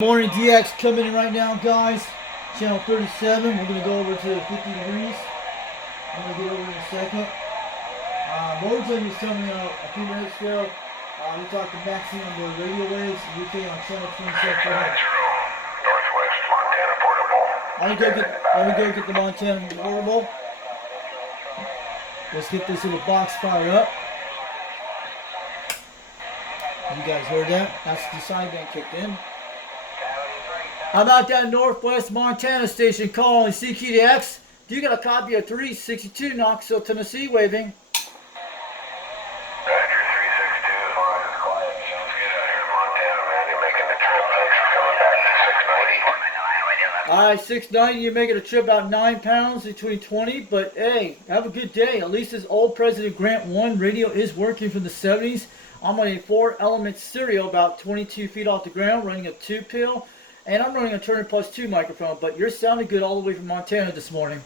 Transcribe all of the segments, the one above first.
Morning DX coming in right now, guys. Channel 37. We're going to go over to 50 degrees. I'm going to get over in a second. Mojo was telling me a few minutes ago. We talked to Maxine on the radio waves, UK on channel 27. Northwest Montana portable. Let me go get the Montana portable. Let's get this little box fired up. You guys heard that? That's the sideband kicked in. How about that Northwest Montana station calling CQDX? Do you got a copy of 362 Knoxville, Tennessee waving? Badger 362, as long as it's quiet. Let's get out here to Montana, man. You're making the trip. Thanks for coming back to 690. Alright, 690, you're making a trip about 9 pounds between 20, but hey, have a good day. At least this old President Grant 1 radio is working from the 70s. I'm on a 4-element stereo about 22 feet off the ground, running a 2-pill. And I'm running a Turner Plus 2 microphone, but you're sounding good all the way from Montana this morning.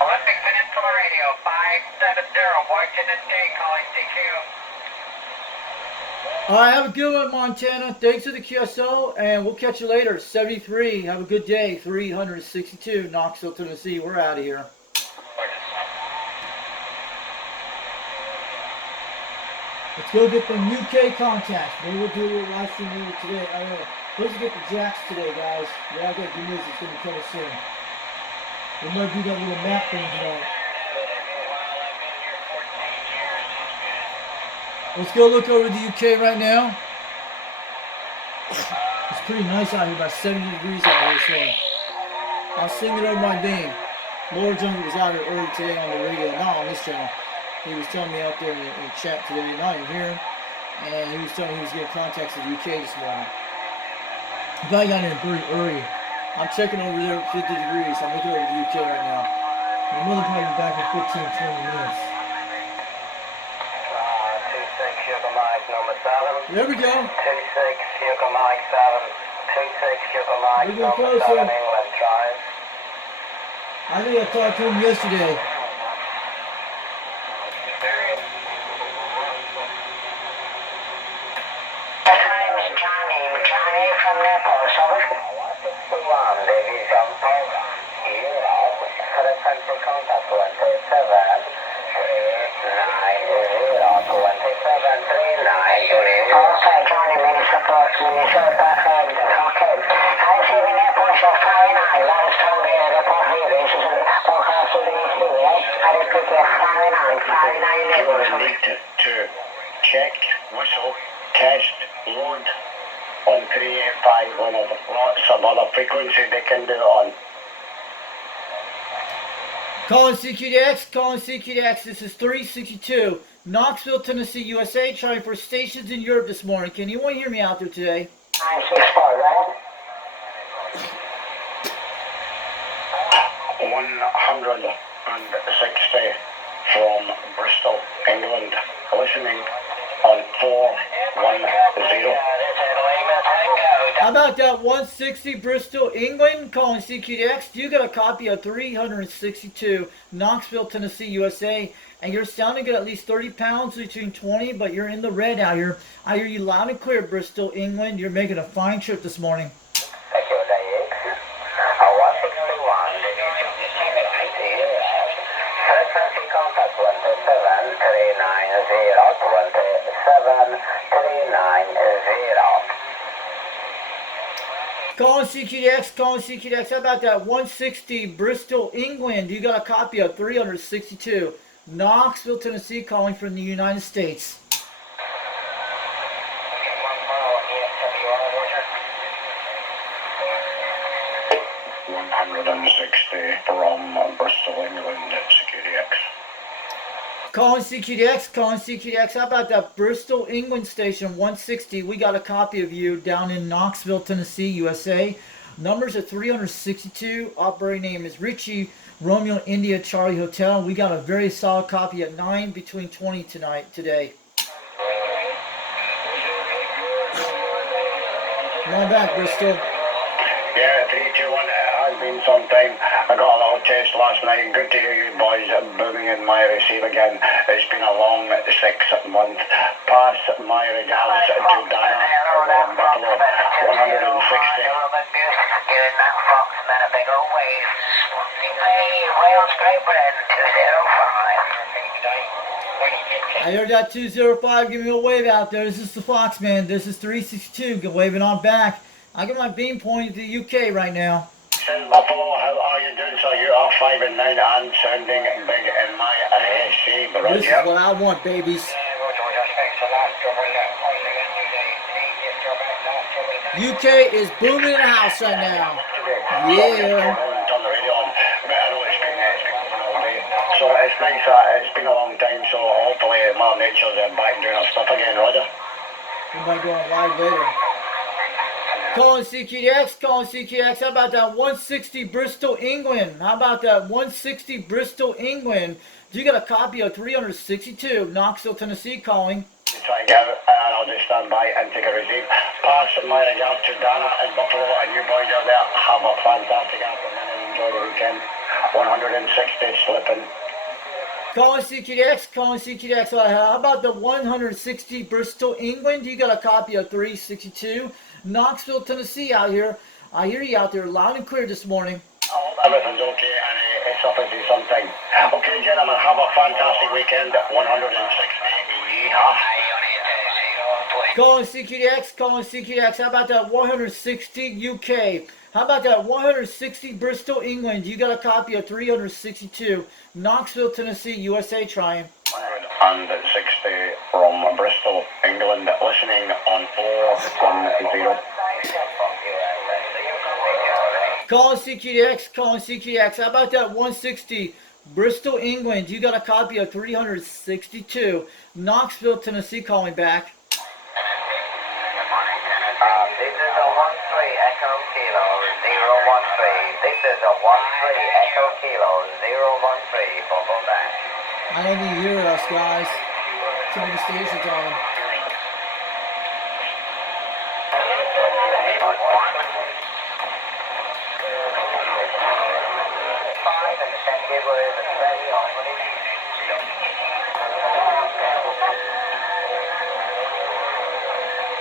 Olympic Peninsula Radio 570, Washington State, calling CQ. Alright, have a good one, Montana. Thanks for the QSO, and we'll catch you later. 73, have a good day. 362, Knoxville, Tennessee. We're out of here. Let's go get them UK contacts. Maybe we'll do a little live stream later today. I don't know. Let's get the jacks today, guys. Yeah, I got good news. It's going to be coming soon. We might do that little map thing tonight. Let's go look over the UK right now. It's pretty nice out here, about 70 degrees out here, so I'll sing it over my name. Lord Jungle was out here early today on the radio, not on this channel. He was telling me out there in the chat today, not in here, and he was telling me he was getting contacts with the UK this morning. The guy got in pretty early. I'm checking over there at 50 degrees. I'm looking over the UK right now. I'm really probably be back in 15, 20 minutes. 26 Sugar Mike, number 7. There we go. 26 Sugar Mike 7. 26 Sugar Mike, We're getting number closer. 7, England drive. I think I talked to him yesterday. To check, whistle, test, load on 385 on lots of other frequency they can do it on. Calling CQDX, this is 362, Knoxville, Tennessee, USA, trying for stations in Europe this morning. Can anyone hear me out there today? 964, right? 160 from Bristol, England, listening on 410. How about that 160 Bristol, England, calling CQDX? You got a copy of 362 Knoxville, Tennessee, USA, and you're sounding good at least 30 pounds between 20, but you're in the red out here. I hear you loud and clear, Bristol, England. You're making a fine trip this morning. Thank you, DX. 161, frequency contact 27 390 27 390. Calling CQDX, how about that 160 Bristol, England? You got a copy of 362 Knoxville, Tennessee, calling from the United States. 160 from Bristol, England, CQDX. Calling CQDX, how about that Bristol, England station 160? We got a copy of you down in Knoxville, Tennessee, USA. Numbers are 362. Operating name is Richie Romeo India Charlie Hotel. We got a very solid copy at 9 between 20 today. Come on back, Bristol. Yeah, 321. It has been some time. I got a little test last night. Good to hear you boys booming in my receive again. It's been a long 6 month. Pass my regards to Dana over in Buffalo. 160. Giving that Foxman a big old wave. Wales, Great Britain, 205. I heard that 205. Give me a wave out there. This is the Foxman. This is 362. Waving on back. I got my beam pointed to the UK right now. Buffalo, how are you doing? So you are 5 and 9 and sounding big in my SC, but This is what I want, babies. UK is booming in the house right now. Yeah. Turn the radio on. But I know it's been all day. So it's nice. It's been a long time. So hopefully Mother Nature's back doing her stuff again, Roger. We might go on live later. Calling CQDX, calling CQDX. How about that 160 Bristol, England? How about that 160 Bristol, England? You got a copy of 362, Knoxville, Tennessee, calling. Try and get it, and I'll just stand by and take a receive. Pass my regards to Dana and Buffalo, and you boys out there have a fantastic afternoon and enjoy the weekend. 160 slipping. Calling CQDX, calling CQDX. How about the 160 Bristol, England? You got a copy of 362, Knoxville, Tennessee out here. I hear you out there loud and clear this morning. Everything's okay, and it's up to sometime. Okay, gentlemen, have a fantastic weekend. 160. Yeehaw. Calling CQDX, calling CQDX. How about that 160 UK? How about that 160 Bristol, England? You got a copy of 362, Knoxville, Tennessee, USA, trying. 160 from Bristol, England, listening on 410. Calling CQDX, calling CQDX. How about that 160 Bristol, England? You got a copy of 362, Knoxville, Tennessee, calling back. This is a 13 Echo Kilo 013. This is a 13 Echo Kilo 013. Bubble back. I don't think you hear us, guys. Too many stations on.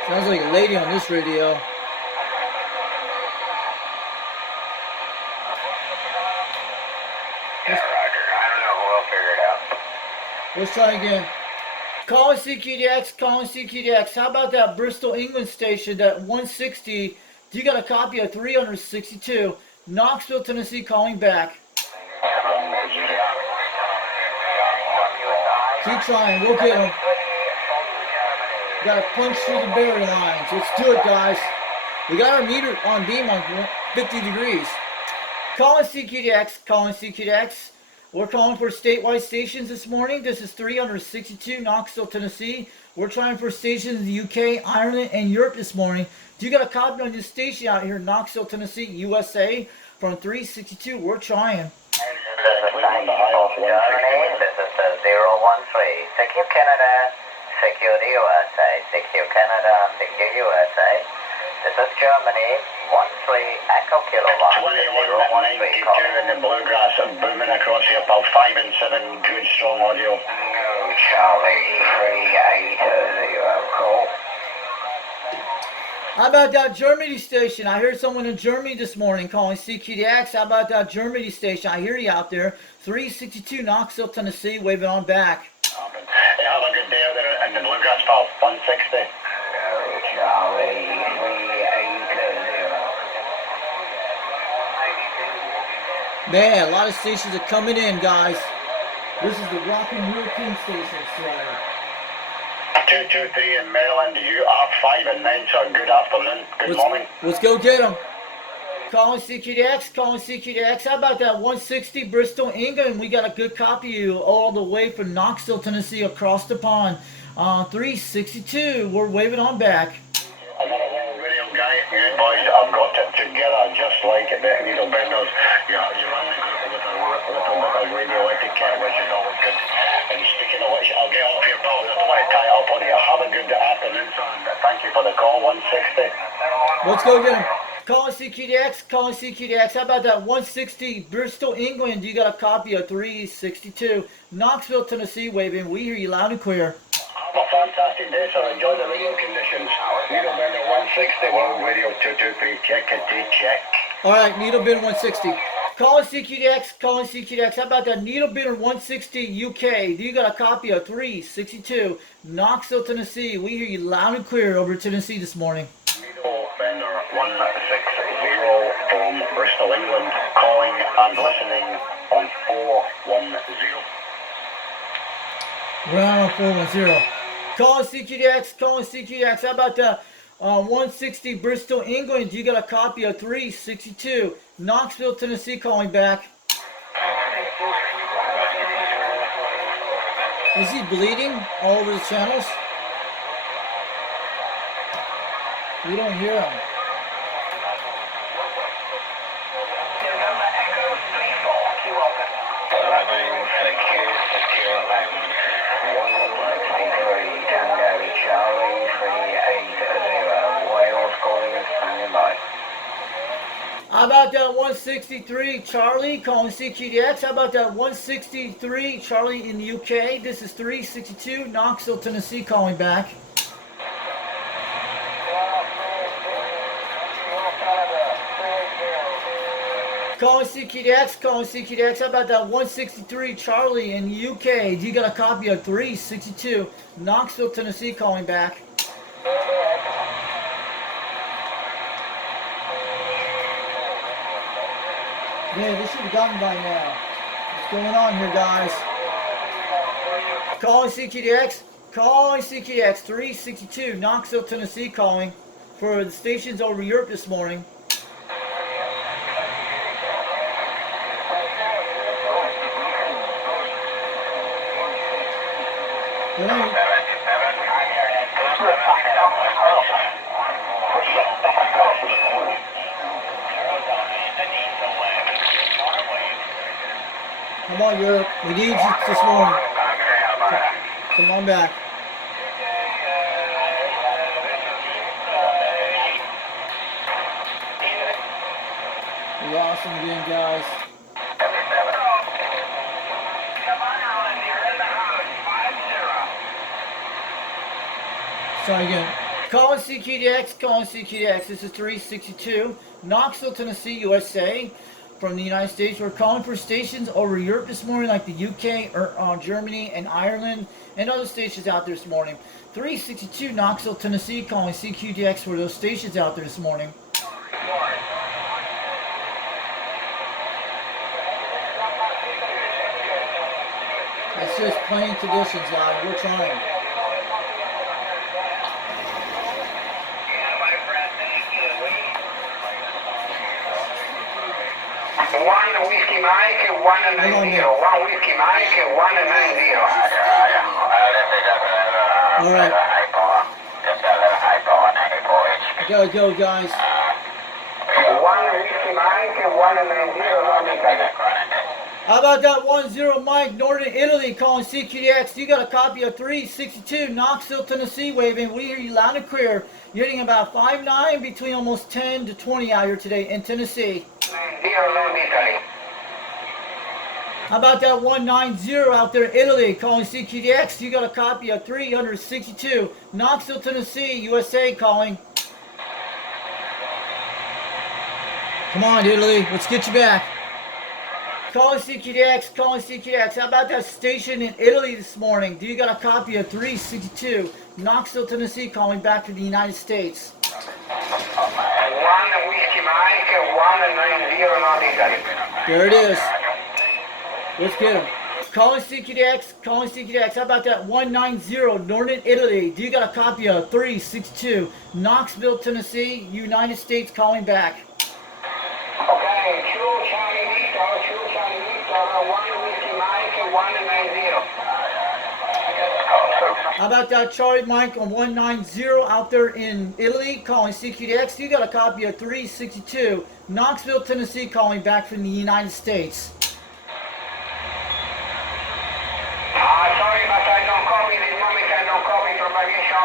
Sounds like a lady on this radio. Yeah, Roger. I don't know. We'll figure it out. Let's try again. Calling CQDX, calling CQDX. How about that Bristol, England station, that 160? You got a copy of 362, Knoxville, Tennessee, calling back. Keep trying, we'll get them. Gotta punch through the barrier lines. Let's do it, guys. We got our meter on beam on 50 degrees. Calling CQDX, calling CQDX. We're calling for statewide stations this morning. This is 362 Knoxville, Tennessee. We're trying for stations in the UK, Ireland, and Europe this morning. Do you got a copy on this station out here in Knoxville, Tennessee, USA? From 362, we're trying. This is Germany. This is the 013. Secure Canada, secure the USA. Secure Canada, secure USA. This is Germany. 13 Echo Kilo 2192 in the bluegrass and booming across here, pal. 5 and 7, good strong audio. Charlie 380, call. How about that Germany station? I heard someone in Germany this morning calling CQDX. How about that Germany station? I hear you out there. 362 Knoxville, Tennessee, waving on back. Have a good day out there in the bluegrass, pal. 160. Charlie 380. Man, a lot of stations are coming in, guys. This is the Rockin' European station, so. 223 in Maryland, you are 5 and 9, so good afternoon, good morning. Let's go get them. Calling CQDX, calling CQDX. How about that 160 Bristol, England? We got a good copy of you all the way from Knoxville, Tennessee, across the pond. 362, we're waving on back. Another little radio guy, you boys have got it together just like the needle benders. You run the group with a little bit of radio etiquette, which is always good. And speaking of which, I'll get off your call. I don't want to tie up on you. Have a good afternoon, son. Thank you for the call, 160. Let's go get them. Calling CQDX, calling CQDX. How about that 160 Bristol, England? You got a copy of 362 Knoxville, Tennessee, waving. We hear you loud and clear. Have a fantastic day, sir. Enjoy the radio conditions. Needle Bender 160, World Radio 223, check it, check. All right, Needle Bin 160. Calling CQDX, calling CQDX. How about that Needle Bin 160 UK? You got a copy of 362 Knoxville, Tennessee. We hear you loud and clear over Tennessee this morning. Needle Bender 160 from Bristol, England, calling and listening on 410. Round on 410. Calling CQDX, calling CQDX. How about that 160 Bristol, England? You got a copy of 362 Knoxville, Tennessee, calling back. Is he bleeding all over the channels? We don't hear him. How about that 163 Charlie calling CQDX? How about that 163 Charlie in the UK? This is 362 Knoxville, Tennessee, calling back. Calling CQDX, calling CQDX. How about that 163 Charlie in the UK? You got a copy of 362 Knoxville, Tennessee, calling back. Yeah, they should have gotten by now. What's going on here, guys? Calling CQDX, calling CQDX, 362 Knoxville, Tennessee, calling for the stations over Europe this morning. Hello. Come on, Europe. We need you this morning. Come on back. We lost him again, guys. Sorry again. Calling CQDX, calling CQDX. This is 362 Knoxville, Tennessee, USA. From the United States, we're calling for stations over Europe this morning, like the UK, Germany, and Ireland, and other stations out there this morning. 362 Knoxville, Tennessee, calling CQDX for those stations out there this morning. It's just plain conditions, guys. We're trying. One Whiskey Mike, 190. One Whiskey Mike, 190. All right. Gotta go, guys. One Whiskey Mike, 190. How about that 10 Mike, Northern Italy, calling CQDX? You got a copy of 362 Knoxville, Tennessee, waving. We hear you loud and clear. You're hitting about 5'9", between almost 10 to 20 out here today in Tennessee. How about that 190 out there in Italy, calling CQDX? You got a copy of 362 Knoxville, Tennessee, USA, calling. Come on, Italy, let's get you back. Calling CQDX, calling CQDX. How about that station in Italy this morning? Do you got a copy of 362 Knoxville, Tennessee, calling back to the United States? One Whiskey Mike, 190, not Italy. There it is. Let's get him. Calling CQDX, calling CQDX. How about that 190 Northern Italy? Do you got a copy of 362 Knoxville, Tennessee, United States, calling back? Okay, 2 Charlie Victor, 1 Whiskey Mike, 190. How about that Charlie Mike on 190 out there in Italy, calling CQDX? You got a copy of 362 Knoxville, Tennessee, calling back from the United States. Sorry, but I don't copy this moment. I don't copy propagation.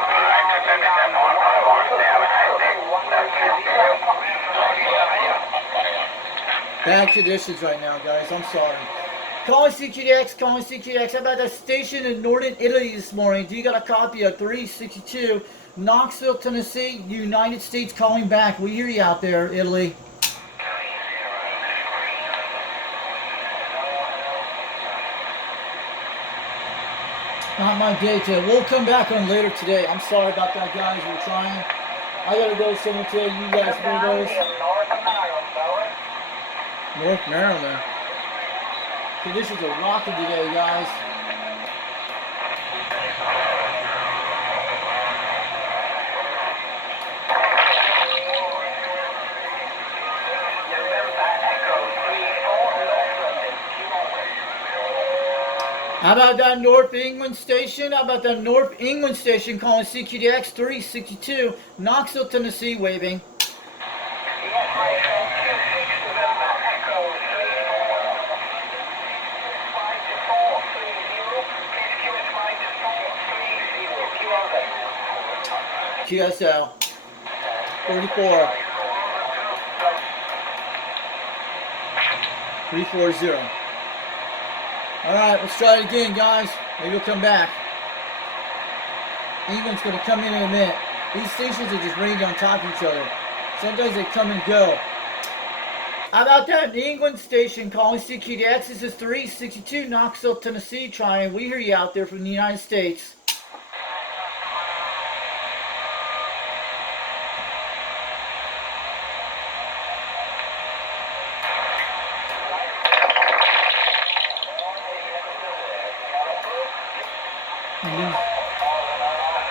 Bad conditions right now, guys. I'm sorry. Calling CQDX, calling CQDX. How about that station in northern Italy this morning? Do you got a copy of 362 Knoxville, Tennessee, United States calling back? We hear you out there, Italy. Not my day today. We'll come back on later today. I'm sorry about that, guys. We're trying. I gotta go somewhere today. You guys know those. North Maryland. Conditions are rocking today, guys. How about that North England station? How about that North England station calling CQDX 362, Knoxville, Tennessee, waving. QSL 34 340. Alright, let's try it again, guys. Maybe we'll come back. England's going to come in a minute. These stations are just raining on top of each other. Sometimes they come and go. How about that England station calling CQDX? This is 362 Knoxville, Tennessee. Trying. We hear you out there from the United States.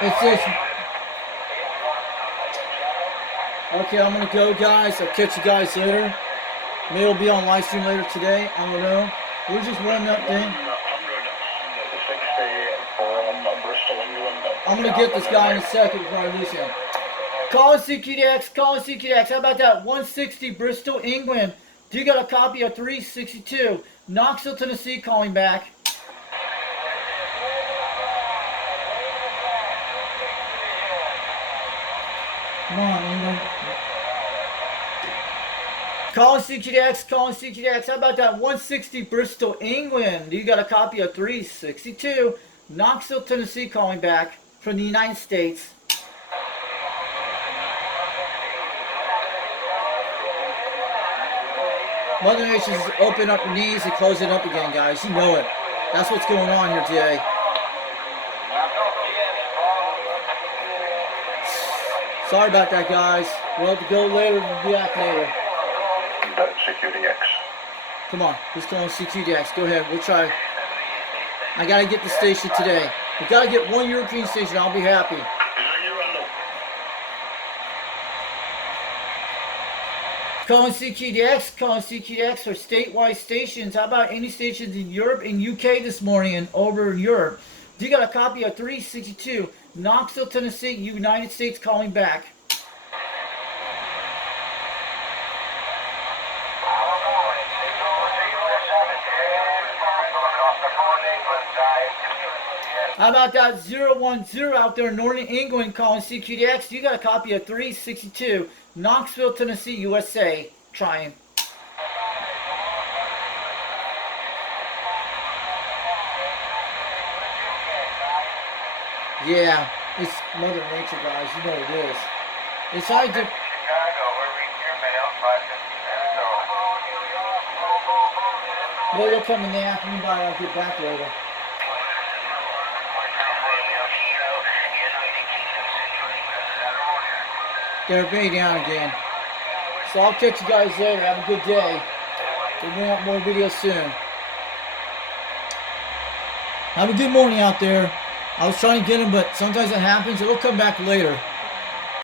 It's this. Okay, I'm gonna go, guys. I'll catch you guys later. Maybe it'll be on live stream later today. I don't know. We're just warming up thing. I'm gonna get this guy in a second before I lose him. Calling CQDX, calling CQDX. How about that 160 Bristol, England? Do you got a copy of 362 Knoxville, Tennessee? Calling back. Come on, England. Calling CQDX, calling CQDX. How about that 160 Bristol, England? You got a copy of 362 Knoxville, Tennessee, calling back from the United States. Mother Nature's open up her knees and close it up again, guys. You know it. That's what's going on here today. Sorry about that, guys. We'll have to go later. We'll be back later. That's CQDX. Come on, let's go on CQDX. Go ahead. We'll try. I gotta get the station today. We gotta get one European station. I'll be happy. Calling CQDX, calling CQDX for statewide stations. How about any stations in Europe and UK this morning and over in Europe? Do you got a copy of 362 Knoxville, Tennessee, United States, calling back? How about that 010 out there in northern England calling CQDX? You got a copy of 362 Knoxville, Tennessee, USA. Trying. Yeah, it's Mother Nature, guys. You know it is. It's hard to. Chicago, we're reading your mail, Well, they'll come in the afternoon, but I'll get back later. They're way down again. So I'll catch you guys later. Have a good day. We'll bring out more videos soon. Have a good morning out there. I was trying to get them, but sometimes it happens. It'll come back later.